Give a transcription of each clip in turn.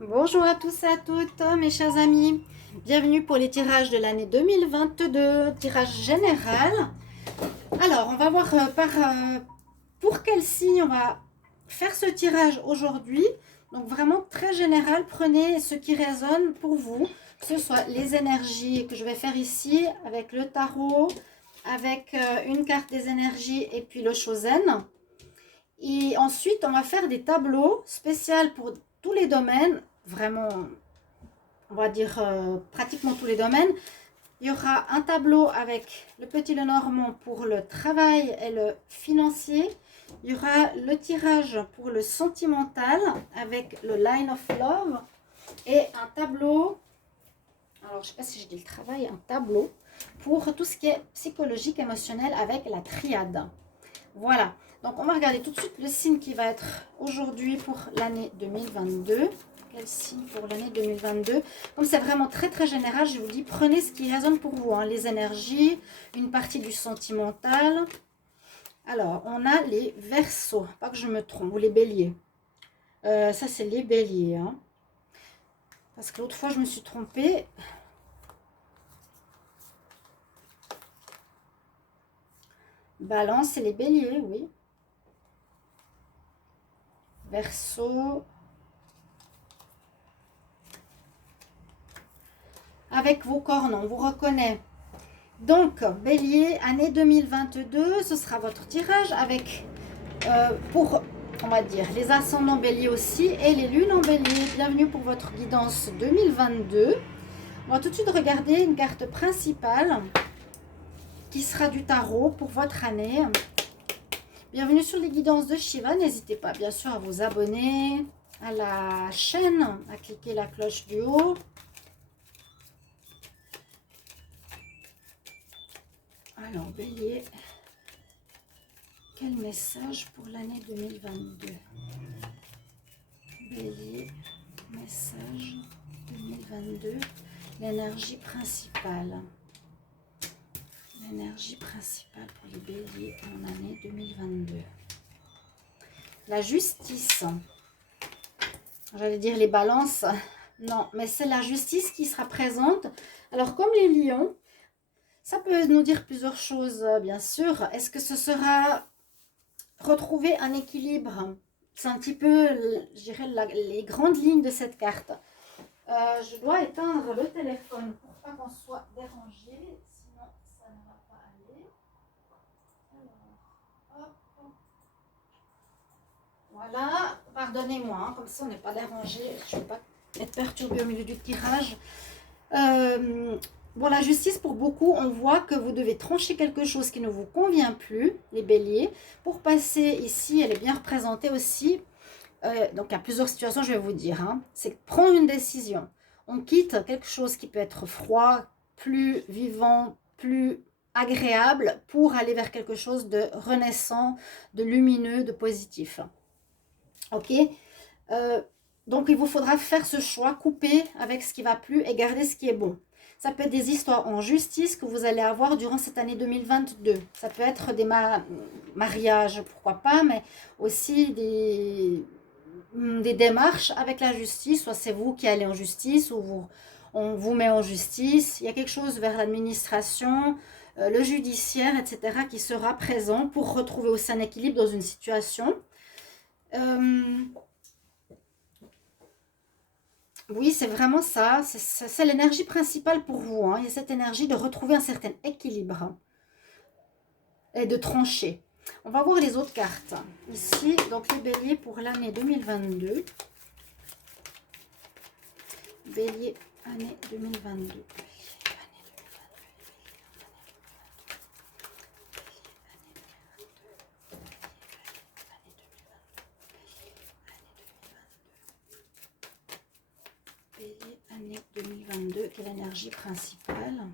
Bonjour à tous et à toutes, mes chers amis. Bienvenue pour les tirages de l'année 2022, tirage général. Alors, on va voir pour quel signe on va faire ce tirage aujourd'hui. Donc, vraiment très général. Prenez ce qui résonne pour vous, que ce soit les énergies que je vais faire ici avec le tarot, avec une carte des énergies et puis le Chosen. Et ensuite, on va faire des tableaux spéciaux pour tous les domaines, vraiment, on va dire pratiquement tous les domaines. Il y aura un tableau avec le petit Lenormand pour le travail et le financier. Il y aura le tirage pour le sentimental avec le Line of Love. Et un tableau, alors je ne sais pas si je dis le travail, un tableau pour tout ce qui est psychologique, émotionnel avec la triade. Voilà, donc on va regarder tout de suite le signe qui va être aujourd'hui pour l'année 2022. Quel signe pour l'année 2022? Comme c'est vraiment très très général, je vous dis, prenez ce qui résonne pour vous, hein. Les énergies, une partie du sentimental. Alors, on a les Verseaux, pas que je me trompe, ou les Béliers. Ça, c'est les Béliers, hein. Parce que l'autre fois, je me suis trompée. Balance et les Béliers, oui. Verseau. Avec vos cornes, on vous reconnaît. Donc, Bélier, année 2022, ce sera votre tirage avec, pour, on va dire, les ascendants Bélier aussi et les lunes en Bélier. Bienvenue pour votre guidance 2022. On va tout de suite regarder une carte principale qui sera du tarot pour votre année. Bienvenue sur les guidances de Shiva. N'hésitez pas, bien sûr, à vous abonner à la chaîne, à cliquer la cloche du haut. Alors, Bélier, quel message pour l'année 2022? Bélier, message 2022, l'énergie principale. L'énergie principale pour les béliers en année 2022. La justice. J'allais dire les balances. Non, mais c'est la justice qui sera présente. Alors, comme les lions, ça peut nous dire plusieurs choses, bien sûr. Est-ce que ce sera retrouver un équilibre? C'est un petit peu, je dirais, les grandes lignes de cette carte. Je dois éteindre le téléphone pour pas qu'on soit dérangé, sinon ça ne va pas aller. Alors, hop. Voilà, pardonnez-moi, hein, comme ça on n'est pas dérangé. Je ne veux pas être perturbée au milieu du tirage. Bon, la justice, pour beaucoup, on voit que vous devez trancher quelque chose qui ne vous convient plus, les béliers. Pour passer ici, elle est bien représentée aussi. Donc, il y a plusieurs situations, je vais vous dire. Hein. C'est prendre une décision. On quitte quelque chose qui peut être froid, plus vivant, plus agréable, pour aller vers quelque chose de renaissant, de lumineux, de positif. Ok, donc, il vous faudra faire ce choix, couper avec ce qui va plus et garder ce qui est bon. Ça peut être des histoires en justice que vous allez avoir durant cette année 2022. Ça peut être des mariages, pourquoi pas, mais aussi des démarches avec la justice. Soit c'est vous qui allez en justice ou on vous met en justice. Il y a quelque chose vers l'administration, le judiciaire, etc. qui sera présent pour retrouver aussi un équilibre dans une situation. Oui, c'est vraiment ça. C'est l'énergie principale pour vous. Hein. Il y a cette énergie de retrouver un certain équilibre et de trancher. On va voir les autres cartes. Ici, donc les béliers pour l'année 2022. Bélier, année 2022. Bélier, année 2022. Quelle énergie principale?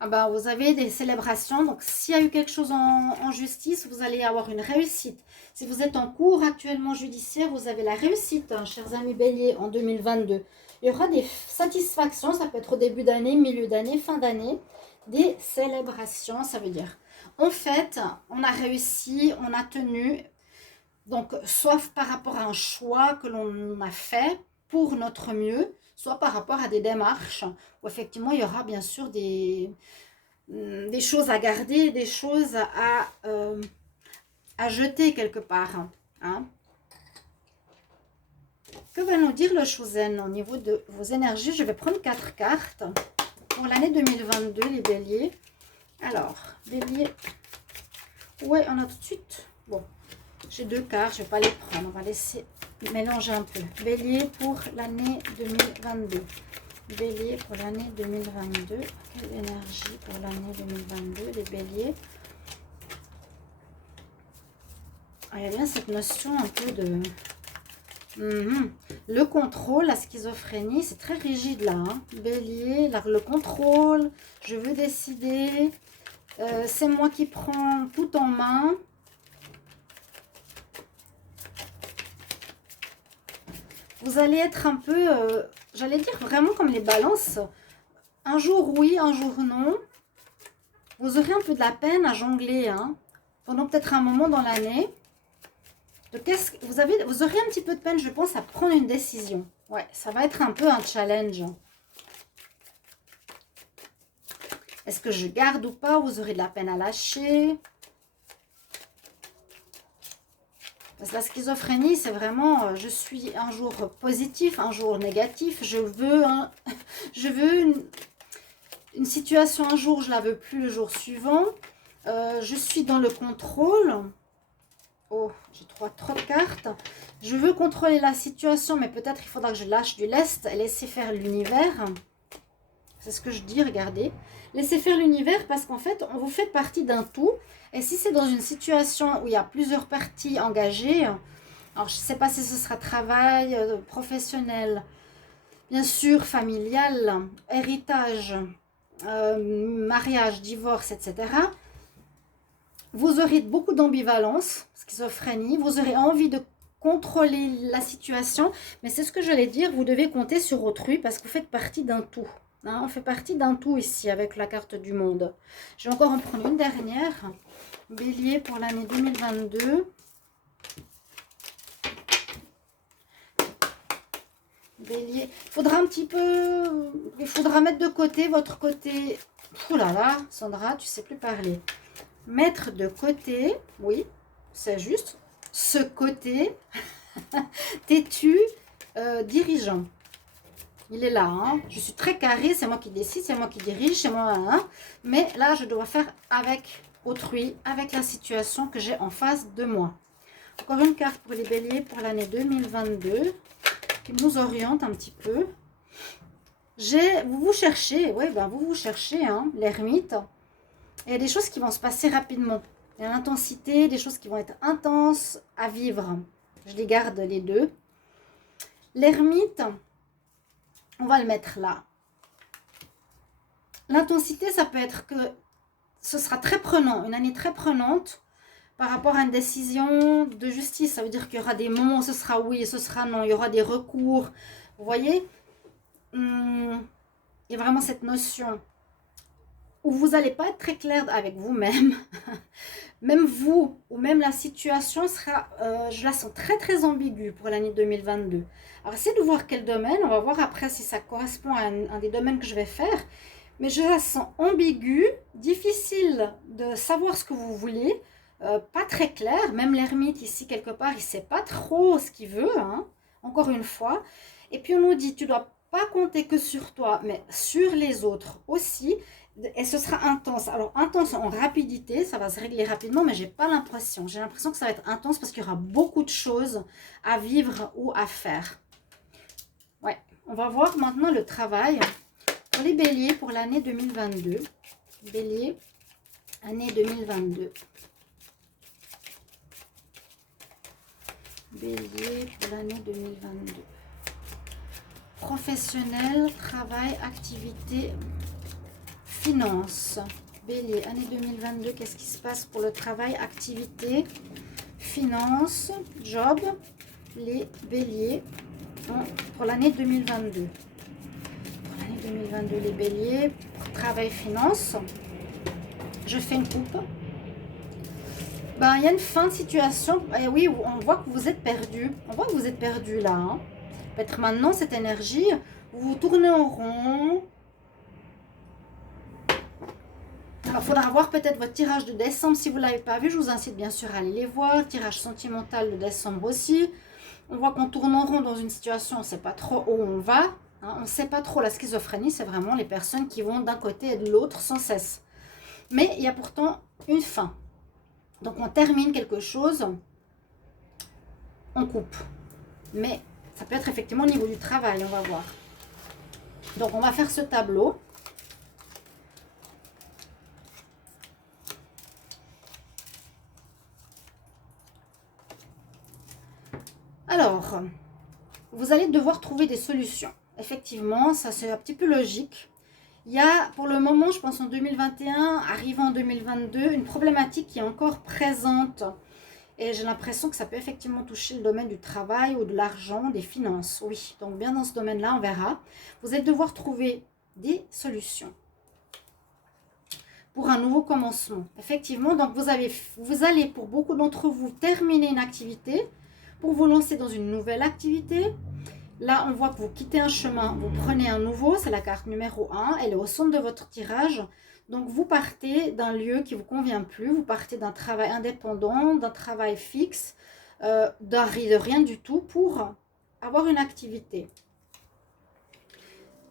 Ah ben, vous avez des célébrations, donc s'il y a eu quelque chose en justice, vous allez avoir une réussite. Si vous êtes en cours actuellement judiciaire, vous avez la réussite, hein, chers amis béliers, en 2022. Il y aura des satisfactions, ça peut être au début d'année, milieu d'année, fin d'année, des célébrations, ça veut dire En fait, on a réussi, on a tenu, donc soit par rapport à un choix que l'on a fait pour notre mieux, soit par rapport à des démarches où effectivement il y aura bien sûr des choses à garder, des choses à jeter quelque part. Hein. Que va nous dire le Chosen au niveau de vos énergies? Je vais prendre 4 cartes pour l'année 2022, les béliers. Alors, bélier, ouais, on a tout de suite. Bon, j'ai 2 cartes, je ne vais pas les prendre. On va laisser mélanger un peu. Bélier pour l'année 2022. Bélier pour l'année 2022. Quelle énergie pour l'année 2022, les béliers? Ah, il y a bien cette notion un peu de... Le contrôle, la schizophrénie, c'est très rigide là. Hein. Bélier, le contrôle, je veux décider, c'est moi qui prends tout en main. Vous allez être un peu, j'allais dire vraiment comme les balances. Un jour oui, un jour non. Vous aurez un peu de la peine à jongler hein, pendant peut-être un moment dans l'année. Vous aurez un petit peu de peine, je pense, à prendre une décision. Ouais, ça va être un peu un challenge. Est-ce que je garde ou pas? Vous aurez de la peine à lâcher. Parce que la schizophrénie, c'est vraiment, je suis un jour positif, un jour négatif. Je veux une situation un jour, je la veux plus le jour suivant. Je suis dans le contrôle. Oh, j'ai trop de cartes. Je veux contrôler la situation, mais peut-être il faudra que je lâche du lest et laisser faire l'univers. C'est ce que je dis, regardez. Laissez faire l'univers parce qu'en fait, on vous fait partie d'un tout. Et si c'est dans une situation où il y a plusieurs parties engagées, alors je ne sais pas si ce sera travail, professionnel, bien sûr, familial, héritage, mariage, divorce, etc., vous aurez beaucoup d'ambivalence, schizophrénie, vous aurez envie de contrôler la situation, mais c'est ce que j'allais dire, vous devez compter sur autrui parce que vous faites partie d'un tout. Hein, on fait partie d'un tout ici avec la carte du monde. Je vais encore en prendre une dernière. Bélier pour l'année 2022. Bélier, il faudra mettre de côté votre côté. Ouh là là, Sandra, tu sais plus parler. Mettre de côté, oui, c'est juste, ce côté têtu, dirigeant. Il est là, hein. Je suis très carré, c'est moi qui décide, c'est moi qui dirige, c'est moi, hein. Mais là, je dois faire avec autrui, avec la situation que j'ai en face de moi. Encore une carte pour les béliers pour l'année 2022, qui nous oriente un petit peu. Vous cherchez, oui, ben vous cherchez, hein, l'ermite. Il y a des choses qui vont se passer rapidement. Il y a l'intensité, des choses qui vont être intenses à vivre. Je les garde les deux. L'ermite, on va le mettre là. L'intensité, ça peut être que ce sera très prenant, une année très prenante par rapport à une décision de justice. Ça veut dire qu'il y aura des moments où ce sera oui, ce sera non. Il y aura des recours. Vous voyez, il y a vraiment cette notion où vous n'allez pas être très clair avec vous-même, même vous, ou même la situation sera, je la sens très très ambiguë pour l'année 2022. Alors essayez de voir quel domaine, on va voir après si ça correspond à un des domaines que je vais faire, mais je la sens ambiguë, difficile de savoir ce que vous voulez, pas très clair, même l'ermite ici quelque part, il ne sait pas trop ce qu'il veut, hein, encore une fois, et puis on nous dit, tu dois pas compter que sur toi, mais sur les autres aussi. Et ce sera intense. Alors, intense en rapidité, ça va se régler rapidement, mais j'ai pas l'impression. J'ai l'impression que ça va être intense parce qu'il y aura beaucoup de choses à vivre ou à faire. Ouais, on va voir maintenant le travail pour les béliers pour l'année 2022. Bélier, année 2022. Bélier pour l'année 2022. Professionnel, travail, activité, finance. Bélier, année 2022, qu'est-ce qui se passe pour le travail, activité, finance, job, les béliers pour l'année 2022. Pour l'année 2022, les béliers, pour travail, finance, je fais une coupe. Ben, il y a une fin de situation. Et oui, on voit que vous êtes perdu. On voit que vous êtes perdu là, hein. Peut-être maintenant, cette énergie, vous tournez en rond. Alors, il faudra voir peut-être votre tirage de décembre. Si vous ne l'avez pas vu, je vous incite bien sûr à aller les voir. Tirage sentimental de décembre aussi. On voit qu'on tourne en rond dans une situation, on ne sait pas trop où on va. Hein, on ne sait pas trop. La schizophrénie, c'est vraiment les personnes qui vont d'un côté et de l'autre sans cesse. Mais il y a pourtant une fin. Donc, on termine quelque chose, on coupe. Mais ça peut être effectivement au niveau du travail, on va voir. Donc, on va faire ce tableau. Alors, vous allez devoir trouver des solutions. Effectivement, ça c'est un petit peu logique. Il y a pour le moment, je pense en 2021, arrivant en 2022, une problématique qui est encore présente. Et j'ai l'impression que ça peut effectivement toucher le domaine du travail ou de l'argent, des finances. Oui, donc bien dans ce domaine-là, on verra. Vous allez devoir trouver des solutions pour un nouveau commencement. Effectivement, donc vous allez pour beaucoup d'entre vous terminer une activité pour vous lancer dans une nouvelle activité. Là, on voit que vous quittez un chemin, vous prenez un nouveau, c'est la carte numéro 1, elle est au centre de votre tirage. Donc, vous partez d'un lieu qui ne vous convient plus, vous partez d'un travail indépendant, d'un travail fixe, de rien du tout pour avoir une activité.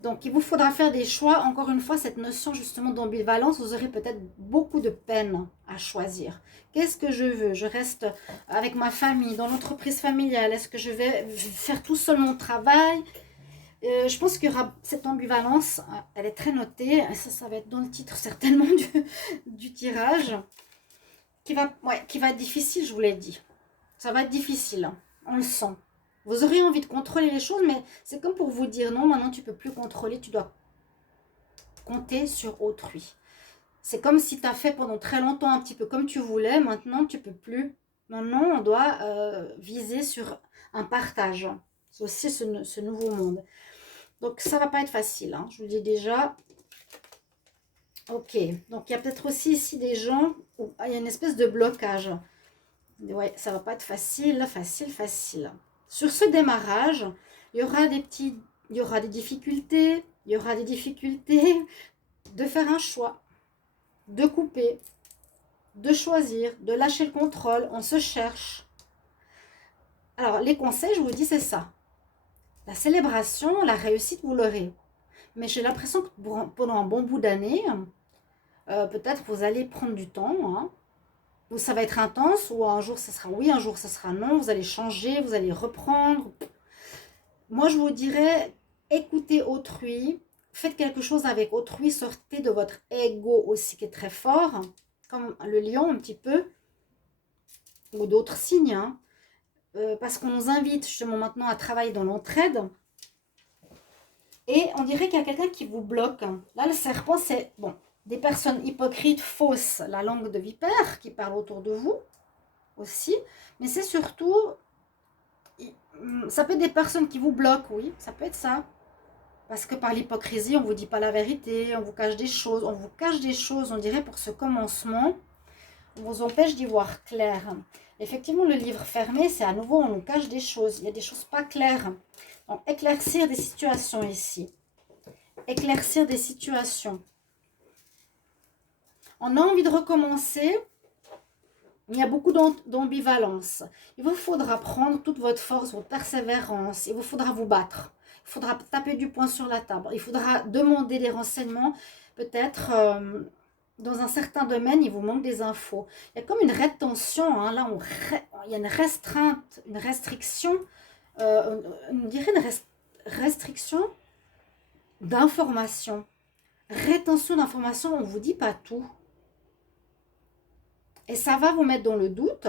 Donc, il vous faudra faire des choix. Encore une fois, cette notion justement d'ambivalence, vous aurez peut-être beaucoup de peine à choisir. Qu'est-ce que je veux? Je reste avec ma famille, dans l'entreprise familiale. Est-ce que je vais faire tout seul mon travail? Je pense qu'il y aura cette ambivalence. Elle est très notée. Ça va être dans le titre certainement du tirage. Qui va être difficile, je vous l'ai dit. Ça va être difficile. On le sent. Vous aurez envie de contrôler les choses, mais c'est comme pour vous dire non, maintenant tu ne peux plus contrôler, tu dois compter sur autrui. C'est comme si tu as fait pendant très longtemps un petit peu comme tu voulais, maintenant tu ne peux plus. Maintenant, on doit viser sur un partage. C'est aussi ce nouveau monde. Donc, ça ne va pas être facile, hein, je vous le dis déjà. Ok, donc il y a peut-être aussi ici des gens où il y a une espèce de blocage. Ouais, ça ne va pas être facile. Sur ce démarrage, il y aura des difficultés, de faire un choix, de couper, de choisir, de lâcher le contrôle, on se cherche. Alors, les conseils, je vous dis, c'est ça. La célébration, la réussite, vous l'aurez. Mais j'ai l'impression que pendant un bon bout d'année, peut-être vous allez prendre du temps, hein, où ça va être intense, ou un jour ça sera oui, un jour ça sera non, vous allez changer, vous allez reprendre. Moi, je vous dirais, écoutez autrui, faites quelque chose avec autrui, sortez de votre ego aussi qui est très fort, comme le lion un petit peu, ou d'autres signes, hein, parce qu'on nous invite justement maintenant à travailler dans l'entraide, et on dirait qu'il y a quelqu'un qui vous bloque. Là, le serpent, c'est, bon, des personnes hypocrites, fausses, la langue de vipère qui parle autour de vous aussi, mais c'est surtout, ça peut être des personnes qui vous bloquent, oui, ça peut être ça. Parce que par l'hypocrisie, on ne vous dit pas la vérité, on vous cache des choses, on dirait pour ce commencement, on vous empêche d'y voir clair. Effectivement, le livre fermé, c'est à nouveau, on nous cache des choses, il y a des choses pas claires. Donc, éclaircir des situations ici. Éclaircir des situations. On a envie de recommencer, il y a beaucoup d'ambivalence. Il vous faudra prendre toute votre force, votre persévérance, il vous faudra vous battre. Il faudra taper du poing sur la table. Il faudra demander des renseignements. Peut-être dans un certain domaine, il vous manque des infos. Il y a comme une rétention. Hein. Là, il y a une restreinte, une restriction. On dirait une restriction d'information. Rétention d'information, on ne vous dit pas tout. Et ça va vous mettre dans le doute.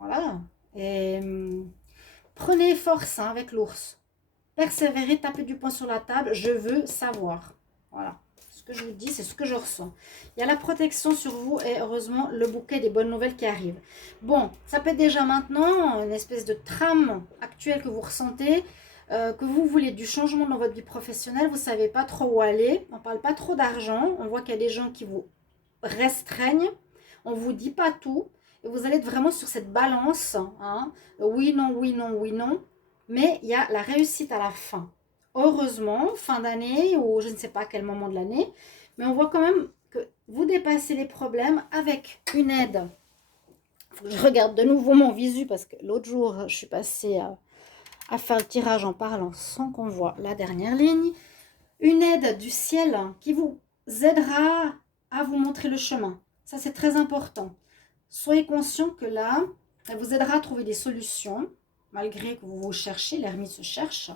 Voilà. Et prenez force hein, avec l'ours. Persévérez, tapez du poing sur la table. Je veux savoir. Voilà. Ce que je vous dis, c'est ce que je ressens. Il y a la protection sur vous et heureusement le bouquet des bonnes nouvelles qui arrive. Bon, ça peut être déjà maintenant une espèce de trame actuelle que vous ressentez, que vous voulez du changement dans votre vie professionnelle. Vous ne savez pas trop où aller. On ne parle pas trop d'argent. On voit qu'il y a des gens qui vous restreignent. On ne vous dit pas tout. Et vous allez être vraiment sur cette balance. Hein, oui, non, oui, non, oui, non. Mais il y a la réussite à la fin. Heureusement, fin d'année ou je ne sais pas à quel moment de l'année. Mais on voit quand même que vous dépassez les problèmes avec une aide. Je regarde de nouveau mon visu parce que l'autre jour, je suis passée à faire le tirage en parlant sans qu'on voit la dernière ligne. Une aide du ciel qui vous aidera à vous montrer le chemin. Ça, c'est très important. Soyez conscient que là, elle vous aidera à trouver des solutions, malgré que vous cherchez, l'ermite se cherche.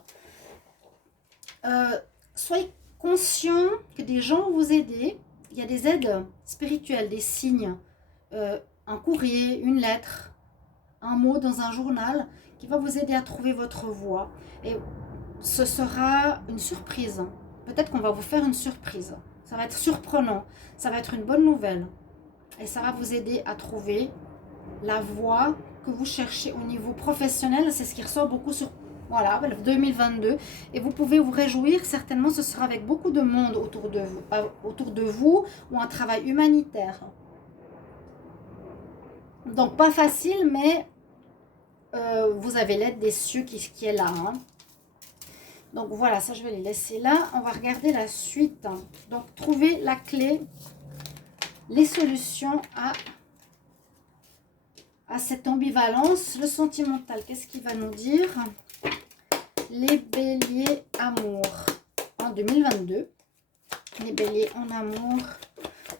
Soyez conscient que des gens vont vous aider. Il y a des aides spirituelles, des signes, un courrier, une lettre, un mot dans un journal qui va vous aider à trouver votre voie. Et ce sera une surprise. Peut-être qu'on va vous faire une surprise. Ça va être surprenant. Ça va être une bonne nouvelle. Et ça va vous aider à trouver la voie que vous cherchez au niveau professionnel. C'est ce qui ressort beaucoup sur 2022. Et vous pouvez vous réjouir. Certainement, ce sera avec beaucoup de monde autour de vous ou un travail humanitaire. Donc, pas facile, mais vous avez l'aide des cieux qui est là. Hein. Donc, voilà, ça, je vais les laisser là. On va regarder la suite. Donc, trouver la clé, les solutions à cette ambivalence. Le sentimental, qu'est-ce qu'il va nous dire? Les béliers amour en 2022. Les béliers en amour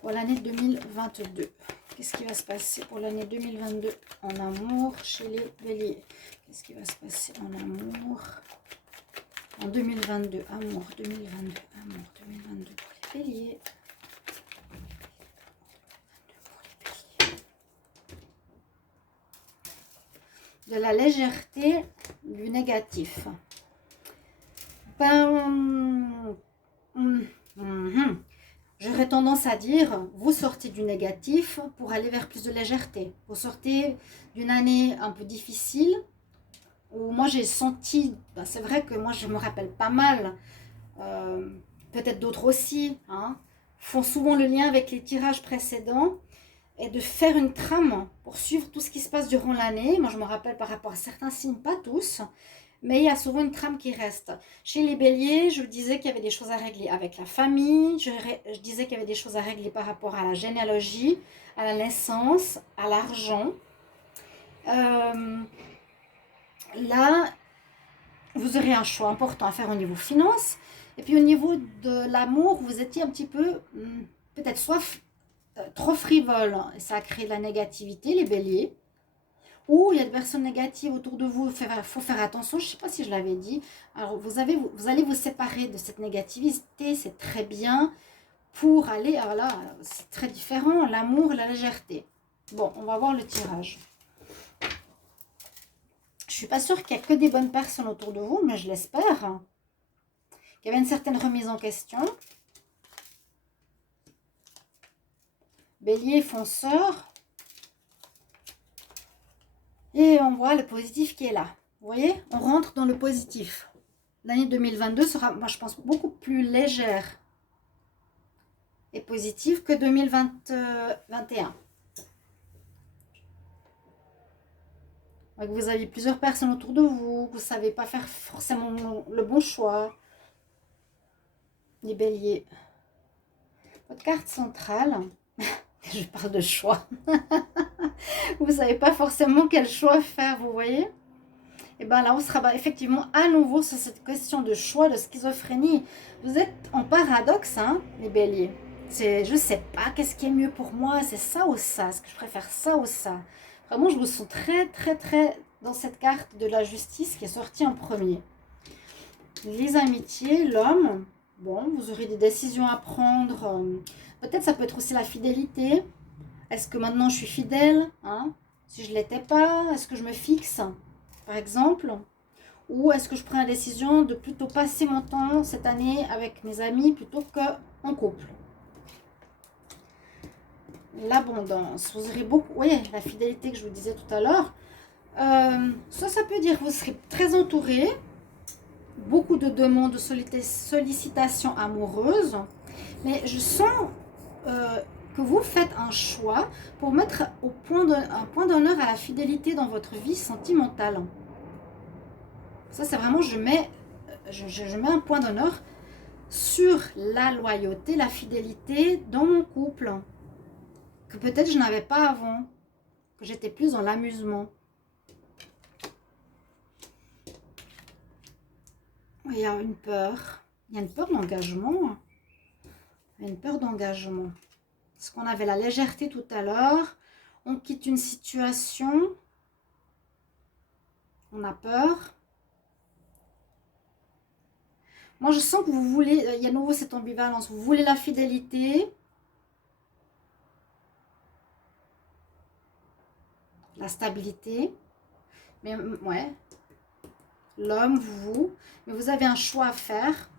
pour l'année 2022. Qu'est-ce qui va se passer pour l'année 2022 en amour chez les béliers? Qu'est-ce qui va se passer en amour en 2022? Amour 2022. Amour 2022 pour les béliers. De la légèreté, du négatif. J'aurais tendance à dire, vous sortez du négatif pour aller vers plus de légèreté. Vous sortez d'une année un peu difficile, où moi j'ai senti, c'est vrai que moi je me rappelle pas mal, peut-être d'autres aussi, hein, font souvent le lien avec les tirages précédents, et de faire une trame pour suivre tout ce qui se passe durant l'année. Moi je me rappelle par rapport à certains signes, pas tous, mais il y a souvent une trame qui reste. Chez les béliers, je disais qu'il y avait des choses à régler avec la famille, je disais qu'il y avait des choses à régler par rapport à la généalogie, à la naissance, à l'argent. Là, vous aurez un choix important à faire au niveau finance. Et puis au niveau de l'amour, vous étiez un petit peu, peut-être soit trop frivole, et ça a créé de la négativité, les béliers. Ou il y a des personnes négatives autour de vous, il faut faire attention, je ne sais pas si je l'avais dit. Alors vous allez vous séparer de cette négativité, c'est très bien, pour aller, alors là, c'est très différent, l'amour et la légèreté. Bon, on va voir le tirage. Je ne suis pas sûre qu'il n'y a que des bonnes personnes autour de vous, mais je l'espère. Il y avait une certaine remise en question. Bélier, fonceur. Et on voit le positif qui est là. Vous voyez, on rentre dans le positif. L'année 2022 sera, moi je pense, beaucoup plus légère et positive que 2021. Vous avez plusieurs personnes autour de vous, vous ne savez pas faire forcément le bon choix. Les béliers. Votre carte centrale, je parle de choix. Vous ne savez pas forcément quel choix faire, vous voyez? Et bien là, on sera effectivement à nouveau sur cette question de choix, de schizophrénie. Vous êtes en paradoxe, hein, les béliers. Je ne sais pas, qu'est-ce qui est mieux pour moi? C'est ça ou ça? Est-ce que je préfère ça ou ça? Vraiment, je me sens très, très, très dans cette carte de la justice qui est sortie en premier. Les amitiés, l'homme, bon, vous aurez des décisions à prendre. Peut-être ça peut être aussi la fidélité. Est-ce que maintenant je suis fidèle, hein? Si je ne l'étais pas, est-ce que je me fixe, par exemple? Ou est-ce que je prends la décision de plutôt passer mon temps cette année avec mes amis plutôt qu'en couple? L'abondance, vous aurez beaucoup, oui, la fidélité que je vous disais tout à l'heure. Ça peut dire que vous serez très entouré, beaucoup de demandes, de sollicitations amoureuses, mais je sens que vous faites un choix pour mettre un point d'honneur à la fidélité dans votre vie sentimentale. Ça, c'est vraiment, je mets un point d'honneur sur la loyauté, la fidélité dans mon couple. Que peut-être je n'avais pas avant. Que j'étais plus dans l'amusement. Il y a une peur. Il y a une peur d'engagement. Il y a une peur d'engagement. Parce qu'on avait la légèreté tout à l'heure. On quitte une situation. On a peur. Moi, je sens que vous voulez, il y a à nouveau cette ambivalence. Vous voulez la fidélité. La stabilité. Mais ouais. L'homme, vous. Mais vous avez un choix à faire.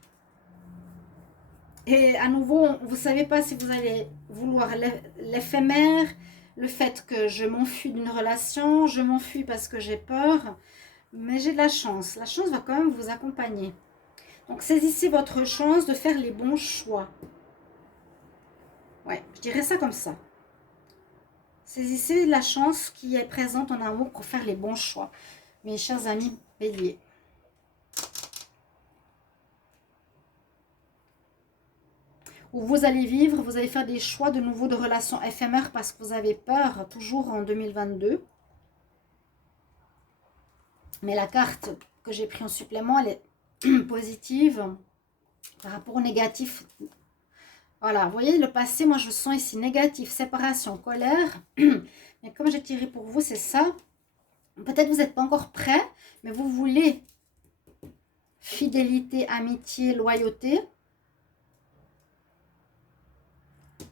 Et à nouveau, vous ne savez pas si vous allez vouloir l'éphémère, le fait que je m'enfuis d'une relation, je m'enfuis parce que j'ai peur. Mais j'ai de la chance. La chance va quand même vous accompagner. Donc, saisissez votre chance de faire les bons choix. Ouais, je dirais ça comme ça. Saisissez la chance qui est présente en amour pour faire les bons choix. Mes chers amis béliers. Où vous allez vivre, vous allez faire des choix de nouveau de relations éphémères parce que vous avez peur, toujours en 2022. Mais la carte que j'ai prise en supplément, elle est positive par rapport au négatif. Voilà, vous voyez, le passé, moi je sens ici négatif, séparation, colère. Mais comme j'ai tiré pour vous, c'est ça. Peut-être vous n'êtes pas encore prêt, mais vous voulez fidélité, amitié, loyauté.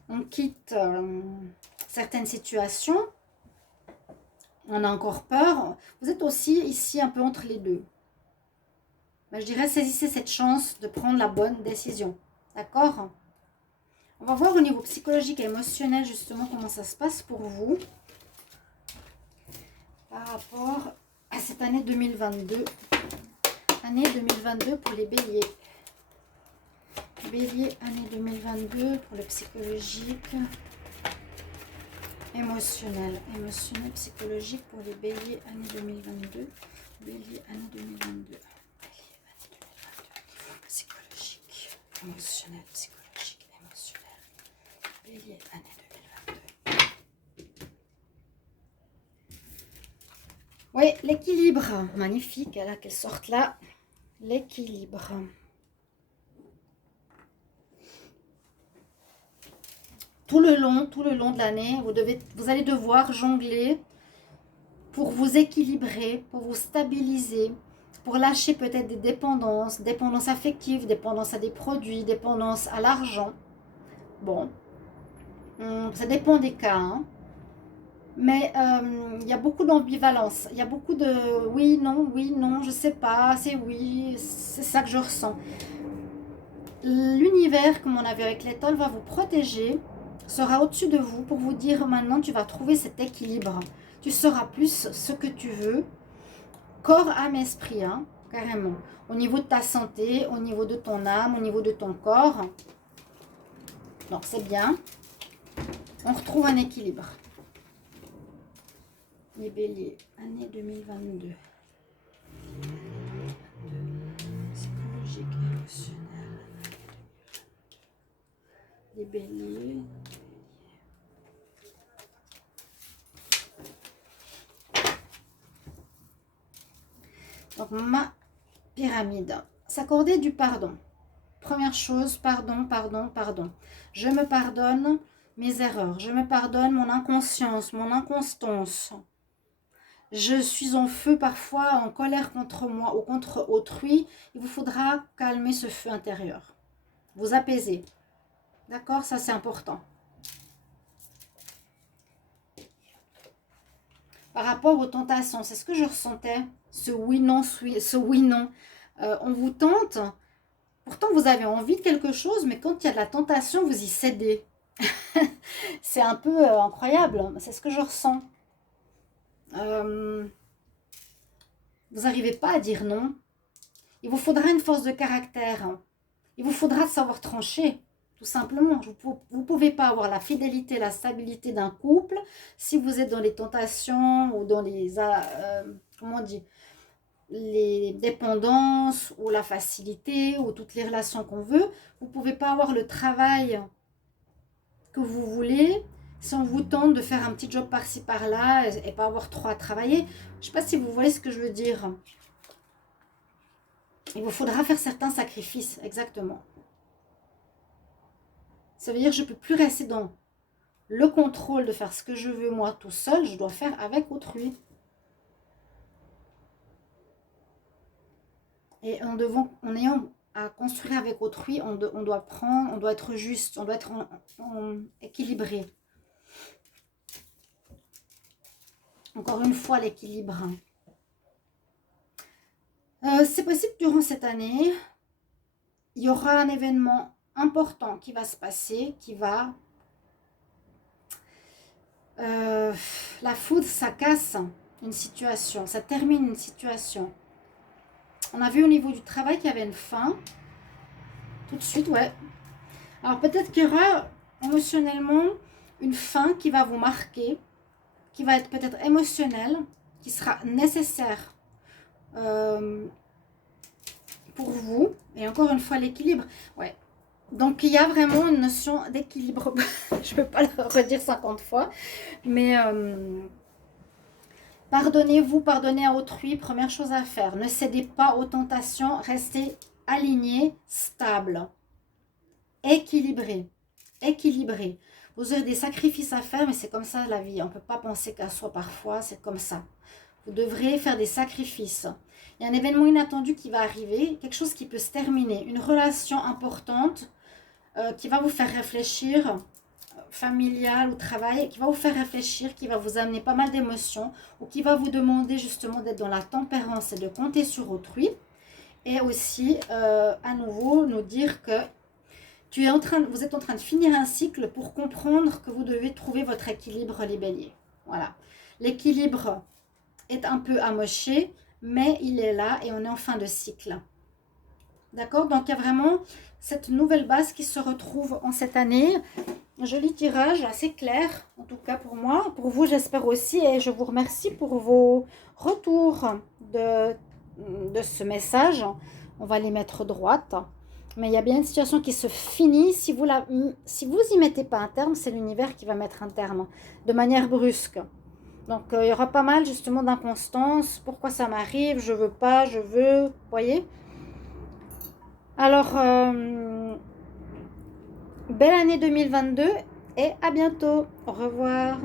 On quitte certaines situations. On a encore peur. Vous êtes aussi ici un peu entre les deux. Mais je dirais, saisissez cette chance de prendre la bonne décision. D'accord? On va voir au niveau psychologique et émotionnel, justement, comment ça se passe pour vous. Par rapport à cette année 2022. Année 2022 pour les béliers. Bélier, année 2022 pour le psychologique. Émotionnel, psychologique pour les béliers, année 2022. Bélier, année 2022. Psychologique, émotionnel, bélier, année 2022. Oui, l'équilibre, magnifique, là, qu'elle sorte là. L'équilibre. Tout le long de l'année, vous allez devoir jongler pour vous équilibrer, pour vous stabiliser, pour lâcher peut-être des dépendances, dépendance affective, dépendance à des produits, dépendance à l'argent. Bon, ça dépend des cas, hein. Mais il y a beaucoup d'ambivalence, il y a beaucoup de oui, non, je sais pas, c'est oui, c'est ça que je ressens. L'univers, comme on a vu avec l'étoile, va vous protéger, sera au-dessus de vous pour vous dire maintenant tu vas trouver cet équilibre. Tu sauras plus ce que tu veux, corps, âme, esprit, hein, carrément. Au niveau de ta santé, au niveau de ton âme, au niveau de ton corps. Donc c'est bien. On retrouve un équilibre. Les béliers, année 2022. Psychologique, émotionnel. Les béliers. Donc, ma pyramide. S'accorder du pardon. Première chose, pardon. Je me pardonne mes erreurs. Je me pardonne mon inconscience, mon inconstance. Je suis en feu parfois, en colère contre moi ou contre autrui. Il vous faudra calmer ce feu intérieur. Vous apaiser. D'accord? Ça, c'est important. Par rapport aux tentations, c'est ce que je ressentais. Ce oui-non, on vous tente. Pourtant, vous avez envie de quelque chose, mais quand il y a de la tentation, vous y cédez. C'est un peu incroyable. C'est ce que je ressens. Vous n'arrivez pas à dire non. Il vous faudra une force de caractère. Il vous faudra savoir trancher. tout simplement. Vous ne pouvez pas avoir la fidélité, la stabilité d'un couple si vous êtes dans les tentations ou dans les, comment on dit, les dépendances ou la facilité ou toutes les relations qu'on veut. Vous ne pouvez pas avoir le travail que vous voulez si on vous tente de faire un petit job par-ci par-là et pas avoir trop à travailler. Je ne sais pas si vous voyez ce que je veux dire. Il vous faudra faire certains sacrifices, exactement. Ça veut dire que je ne peux plus rester dans le contrôle de faire ce que je veux moi tout seul, je dois faire avec autrui. Et en ayant à construire avec autrui, on doit être juste, on doit être équilibré. Encore une fois, l'équilibre. C'est possible que durant cette année, il y aura un événement important qui va se passer, qui va... la foudre, ça casse une situation, ça termine une situation. On a vu au niveau du travail qu'il y avait une fin. Tout de suite, ouais. Alors peut-être qu'il y aura émotionnellement une fin qui va vous marquer, qui va être peut-être émotionnelle, qui sera nécessaire pour vous. Et encore une fois, l'équilibre. Ouais. Donc il y a vraiment une notion d'équilibre. Je ne peux pas le redire 50 fois. Mais pardonnez-vous, pardonnez à autrui. Première chose à faire. Ne cédez pas aux tentations. Restez aligné, stable. Équilibré. Équilibré. Vous aurez des sacrifices à faire, mais c'est comme ça la vie. On ne peut pas penser qu'à soi parfois. C'est comme ça. Vous devrez faire des sacrifices. Il y a un événement inattendu qui va arriver, quelque chose qui peut se terminer, une relation importante qui va vous faire réfléchir, familiale ou travail, qui va vous faire réfléchir, qui va vous amener pas mal d'émotions ou qui va vous demander justement d'être dans la tempérance et de compter sur autrui. Et aussi, à nouveau, nous dire que vous êtes en train de finir un cycle pour comprendre que vous devez trouver votre équilibre, les béliers. Voilà. L'équilibre est un peu amoché, mais il est là et on est en fin de cycle. D'accord? Donc, il y a vraiment cette nouvelle base qui se retrouve en cette année. Un joli tirage, assez clair, en tout cas pour moi. Pour vous, j'espère aussi. Et je vous remercie pour vos retours de ce message. On va les mettre droite. Mais il y a bien une situation qui se finit. Si vous y mettez pas un terme, c'est l'univers qui va mettre un terme de manière brusque. Donc, il y aura pas mal justement d'inconstance. Pourquoi ça m'arrive? Je veux pas, je veux. Vous voyez? Alors, belle année 2022 et à bientôt. Au revoir.